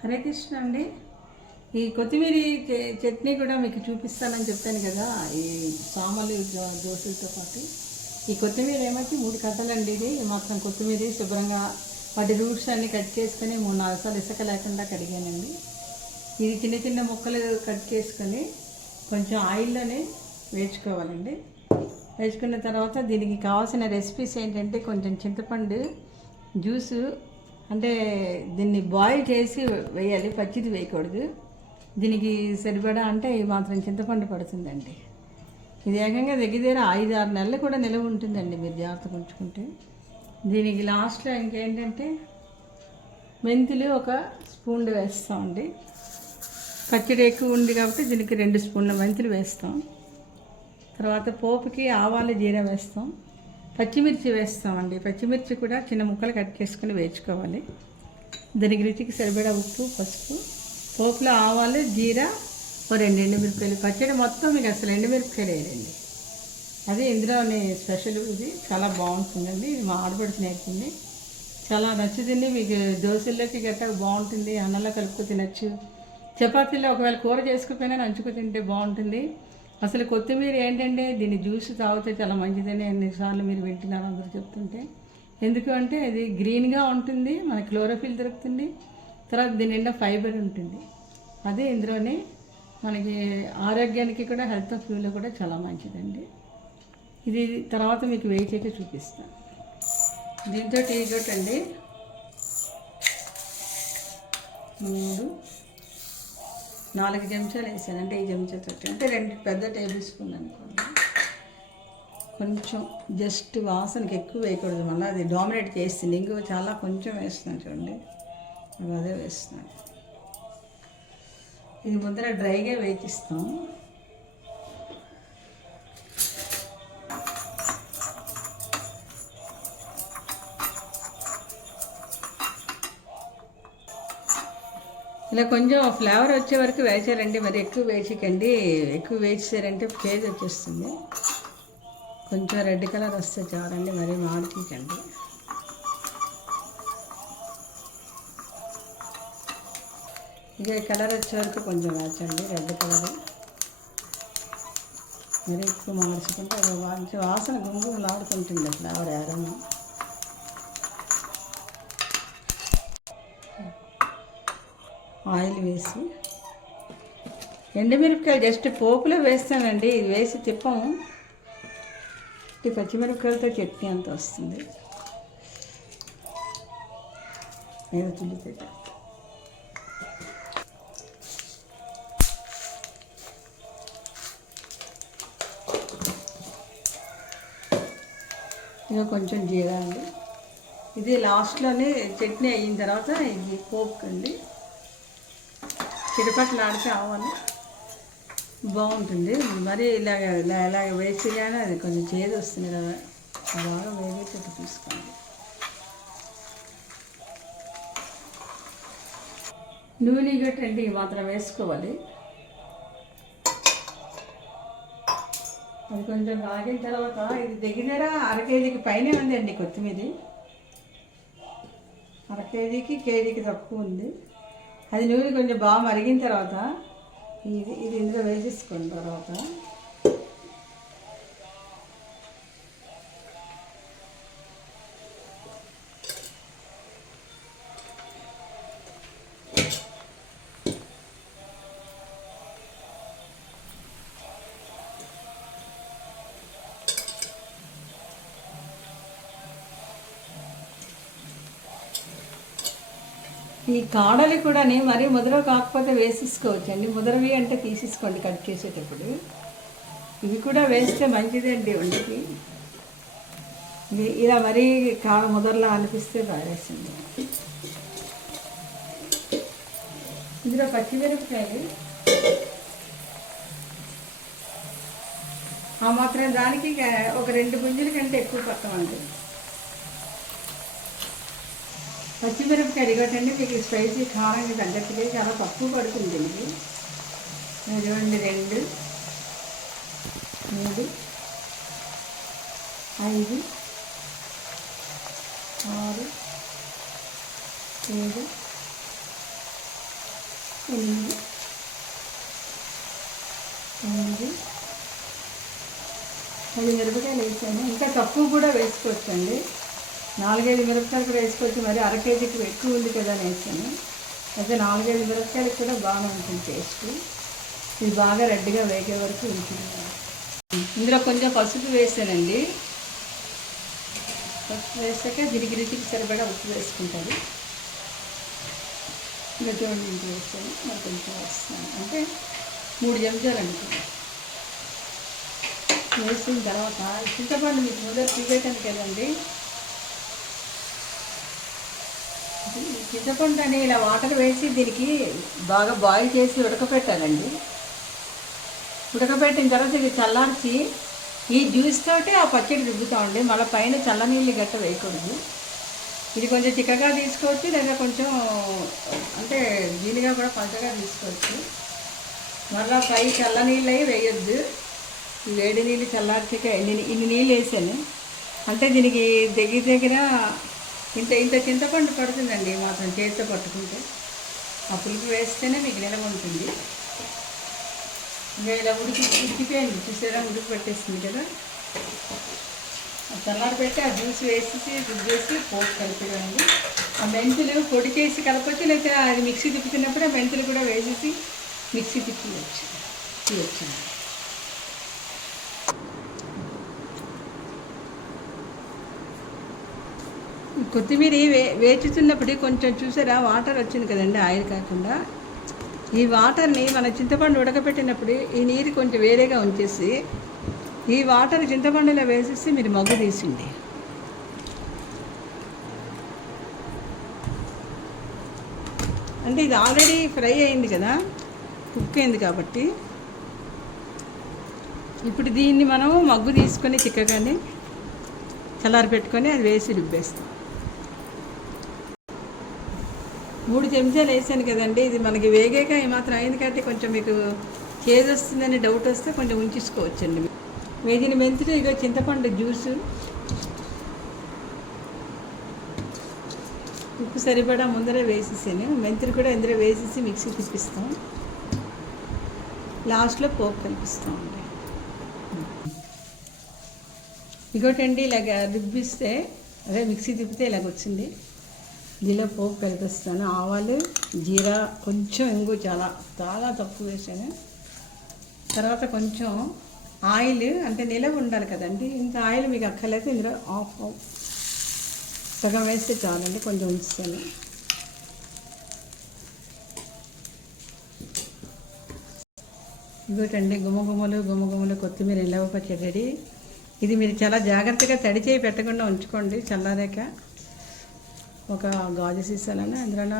హరే కృష్ణ అండి. ఈ కొత్తిమీర చట్నీ కూడా మీకు చూపిస్తానని చెప్పాను కదా, ఈ సామలు దోశలతో పాటు. ఈ కొత్తిమీర ఏమైతే 3 కట్టలండి. ఇది మాత్రం కొత్తిమీర శుభ్రంగా వాటి రూట్స్ అన్నీ కట్ చేసుకొని 3-4 సార్లు ఇసుక లేకుండా కడిగానండి. ఇది చిన్న చిన్న ముక్కలు కట్ చేసుకొని కొంచెం ఆయిల్లోనే వేయించుకోవాలండి. వేసుకున్న తర్వాత దీనికి కావాల్సిన రెసిపీస్ ఏంటంటే, కొంచెం చింతపండు జ్యూసు, అంటే దీన్ని బాయిల్ చేసి వేయాలి, పచ్చిది వేయకూడదు. దీనికి సరిపడా అంటే ఈ మాత్రం చింతపండు పడుతుందండి. ఇది ఏకంగా దగ్గర 5-6 నెలలు కూడా నిల్వ ఉంటుందండి, మీరు జాగ్రత్తగా ఉంచుకుంటే. దీనికి లాస్ట్లో ఇంకేంటంటే మెంతులు 1 స్పూన్ వేస్తామండి. పచ్చడి ఎక్కువ ఉంది కాబట్టి దీనికి 2 స్పూన్ల మెంతులు వేస్తాం. తర్వాత పోపుకి ఆవాలు జీరా వేస్తాం. పచ్చిమిర్చి వేస్తామండి. పచ్చిమిర్చి కూడా చిన్న ముక్కలు కట్ చేసుకుని వేయించుకోవాలి. దానికి రుచికి సరిపడా ఉప్పు, పసుపు, పోపులో ఆవాలు, జీరా, 2 ఎండుమిరపకాయలు. పచ్చడి మొత్తం మీకు అసలు ఎండుమిరపకాయలు వేయాలండి. అది ఇందులోని స్పెషల్. ఇది చాలా బాగుంటుందండి. ఇది మా ఆడపడుచు నేర్పింది. చాలా నచ్చుతుంది మీకు. దోశల్లోకి గట్రా బాగుంటుంది, అన్నంలో కలుపుకు తినచ్చు. చపాతీలో ఒకవేళ కూర చేసుకుపోయినా నంచుకు తింటే బాగుంటుంది. అసలు కొత్తిమీర ఏంటంటే దీన్ని జ్యూస్ తాగితే చాలా మంచిదని ఎన్నిసార్లు మీరు వింటున్నారు అందరూ చెప్తుంటే. ఎందుకు అంటే ఇది గ్రీన్గా ఉంటుంది, మనకి క్లోరోఫిల్ దొరుకుతుంది. తర్వాత దీని నిండా ఫైబర్ ఉంటుంది. అదే ఇందులోనే మనకి ఆరోగ్యానికి కూడా, హెల్త్ ఆఫ్ వ్యూలో కూడా చాలా మంచిదండి. ఇది తర్వాత మీకు వేయించేకే చూపిస్తాను. దీంతో ఇదొకటండి 3-4 చెంచాలు వేసాను. అంటే ఈ చెంచాతో అంటే 2 పెద్ద టేబుల్ స్పూన్ అనుకోండి. కొంచెం జస్ట్ వాసనకి ఎక్కువ వేయకూడదు, మళ్ళీ అది డామినేట్ చేస్తుంది. ఇంకో చాలా కొంచెం వేస్తున్నాను చూడండి, అదే వేస్తున్నాను. ఇది ముందర డ్రైగా వేచిస్తాం. ఇలా కొంచెం ఫ్లేవర్ వచ్చే వరకు వేసారండి, మరి ఎక్కువ వేయకండి. ఎక్కువ వేసారంటే పేజ్ వచ్చేస్తుంది. కొంచెం రెడ్ కలర్ వస్తే చాలండి, మరి మాడికండి. ఇక కలర్ వచ్చే వరకు కొంచెం వేచండి, రెడ్ కలర్. మరి ఎక్కువ మార్చుకుంటే అది మంచి వాసన గుంగులాడుకుంటుంది, ఫ్లేవర్ ఏదైనా. ఆయిల్ వేసి ఎండుమిరపకాయలు జస్ట్ పోపులో వేస్తానండి. ఇది వేసి తిప్పము. ఈ పచ్చిమిరపకాయలతో చట్నీ అంత వస్తుంది. నేను తుల్లి పెట్టా. ఇక కొంచెం జీరా అండి. ఇది లాస్ట్లోనే చట్నీ అయిన తర్వాత ఇది పోపుకండి. చిరుపట్లు ఆడితే ఆవాలి, బాగుంటుంది. మరి ఇలాగ వేసి కానీ అది కొంచెం చేదు వస్తుంది కదా, బాగా వేగేటట్టు తీసుకోండి. నూనె గట్టండి మాత్రం వేసుకోవాలి. అది కొంచెం కాగిన తర్వాత ఇది దగ్గర 1/2 కేజీకి పైనే ఉందండి కొత్తిమీర. 1/2 కేజీకి కేజీకి తక్కువ ఉంది. అది నూనె కొంచెం బాగా మరిగిన తర్వాత ఇది ఇందులో వేసేసుకున్న తర్వాత ఈ కాడలు కూడా మరీ ముదర కాకపోతే వేసేసుకోవచ్చు అండి. ముదరవి అంటే తీసేసుకోండి కట్ చేసేటప్పుడు. ఇవి కూడా వేస్తే మంచిదండి వంటకి. ఇలా మరీ ముదరలా అనిపిస్తే పారేసింది. ఇందులో పచ్చిమిరపకాయలు ఆ మాత్రం దానికి ఒక 2 గుంజల కంటే ఎక్కువ పట్టమండి. పచ్చిమిరపకాయలు ఇవ్వటండి మీకు స్పైసీ కారంగా తగ్గట్టుగా చాలా తక్కువ పడుతుంది. ఇది చూడండి 2, 3, 5, 6, 7, 8, 9, 10 మిరపకాయలు వేసాను. ఇంకా తక్కువ కూడా వేసుకోవచ్చండి. 4-5 మిరపకాయలు కూడా వేసుకోవచ్చు. మరి అర కేజీకి ఎక్కువ ఉంది కదా అని వేసాను. అయితే 4-5 మిరపకాయలకు కూడా బాగానే ఉంటుంది టేస్ట్. ఇది బాగా రెడ్గా వేగే వరకు ఉంటుంది. ఇందులో కొంచెం పసుపు వేసానండి. పసుపు వేసాక దీనికి రుచికి సరిపడా ఉప్పు వేసుకుంటారు. ఇంకా చూడండి ఇంటి వేసాను. మరి కొంచెం వేస్తాను అంటే 3 చెంచాలు అనుకుంటాను. వేసిన తర్వాత చింతపండు మీకు ముందర చూపెట్టాను కదండి. చింతపండు అని ఇలా వాటర్ వేసి దీనికి బాగా బాయిల్ చేసి ఉడకపెట్టాలండి. ఉడకపెట్టిన తర్వాత ఇది చల్లార్చి ఈ జ్యూస్ తోటి ఆ పచ్చడి రుబ్బుతామండి. మళ్ళీ పైన చల్లనీళ్ళు గట్ట వేయకూడదు. ఇది కొంచెం చిక్కగా తీసుకోవచ్చు, లేదా కొంచెం అంటే దీనిగా కూడా పచ్చగా తీసుకోవచ్చు. మళ్ళీ పై చల్లనీళ్ళు అవి వేయొద్దు. ఈ వేడి నీళ్ళు చల్లార్చాక ఇన్ని నీళ్ళు వేసాను అంటే దీనికి దగ్గర ఇంత చింతపండు పడుతుందండి. మాత్రం చేతితో పట్టుకుంటే ఆ పులుపు వేస్తేనే మీకు నిలవ ఉంటుంది. ఇంకా ఇలా ఉడికిపోయింది చూసారా, ఉడికి పెట్టేస్తుంది కదా. చల్లారి పెట్టి ఆ జ్యూస్ వేసేసి రుబ్బేసి పోపు కలిపేయండి. ఆ మెంతులు పొడి చేసి కలపచ్చు, లేకపోతే అది మిక్సీ తిప్పుతున్నప్పుడు ఆ మెంతులు కూడా వేసేసి మిక్సీ తిప్పవచ్చు. కొత్తిమీర వేచుతున్నప్పుడు కొంచెం చూసారా వాటర్ వచ్చింది కదండి, ఆయిల్ కాకుండా. ఈ వాటర్ని మన చింతపండు ఉడకపెట్టినప్పుడు ఈ నీరు కొంచెం వేరేగా ఉంచేసి ఈ వాటర్ చింతపండులో వేసేసి మీరు మగ్గు తీసిండి. అంటే ఇది ఆల్రెడీ ఫ్రై అయింది కదా, కుక్ అయింది కాబట్టి ఇప్పుడు దీన్ని మనం మగ్గు తీసుకొని చిక్కగానే చల్లారి పెట్టుకొని అది వేసి రుబ్బేస్తాం. 3 చెంచాలు వేసాను కదండి. ఇది మనకి వేగాక ఏమాత్రం అయింది కాబట్టి కొంచెం మీకు చేదు వస్తుందని డౌట్ వస్తే కొంచెం ఉంచేసుకోవచ్చండి. వేగిన మెంతులు ఇక చింతపండు జ్యూసు, ఉప్పు సరిపడా ముందరే వేసేసాను. మెంతులు కూడా ఇందులో వేసేసి మిక్సీ తిప్పిస్తాం. లాస్ట్లో పోపు కల్పిస్తామండి. ఇంకోటండి ఇలాగ రుబ్బిస్తే అదే మిక్సీ తిప్పితే ఇలాగ వచ్చింది. దీనిలో పోపు కలిపిస్తాను. ఆవాలు, జీరా, కొంచెం ఇంగు చాలా తక్కువ వేసాను. తర్వాత కొంచెం ఆయిల్, అంటే నిలవ ఉండాలి కదండి. ఇంకా ఆయిల్ మీకు అక్కర్లేదు. ఇందులో ఆఫ్ సగం వేస్తే చాలండి, కొంచెం ఉంచుతాను. ఇంకోటండి గుమ్మగుమ్మలు కొత్తిమీర నిలవ పచ్చడి. ఇది మీరు చాలా జాగ్రత్తగా తడి చేయి పెట్టకుండా ఉంచుకోండి. చల్లారాక ఒక గాజు సీసాలను అందులో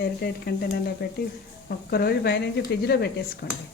ఎయిర్ టైట్ కంటైనర్లో పెట్టి ఒక్కరోజు పైనుంచి ఫ్రిడ్జ్లో పెట్టేసుకోండి.